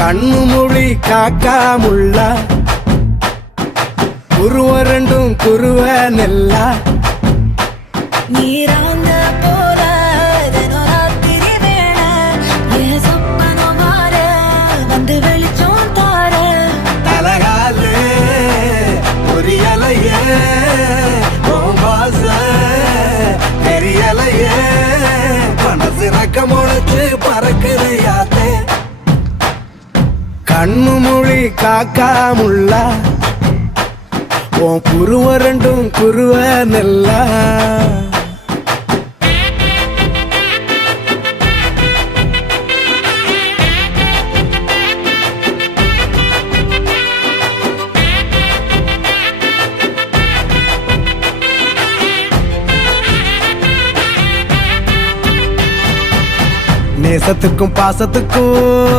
கண்ணு மொழி காக்காமுள்ள குருவ ரெண்டும் குருவ நெல்லா நீராங்க போல தினராத்திரி வேண என் சொப்பனம் மாற வந்து வெளிச்சம் தார தலகாலே பொரியலையே ஓம்பாச தெரியலையே மனசு ரக்க முளைச்சு பறக்குதையாத்தே கண்ணு மொழி காக்காமுள்ள உன் குருவ ரெண்டும் குருவ நெல்லா நேசத்துக்கும் பாசத்துக்கும்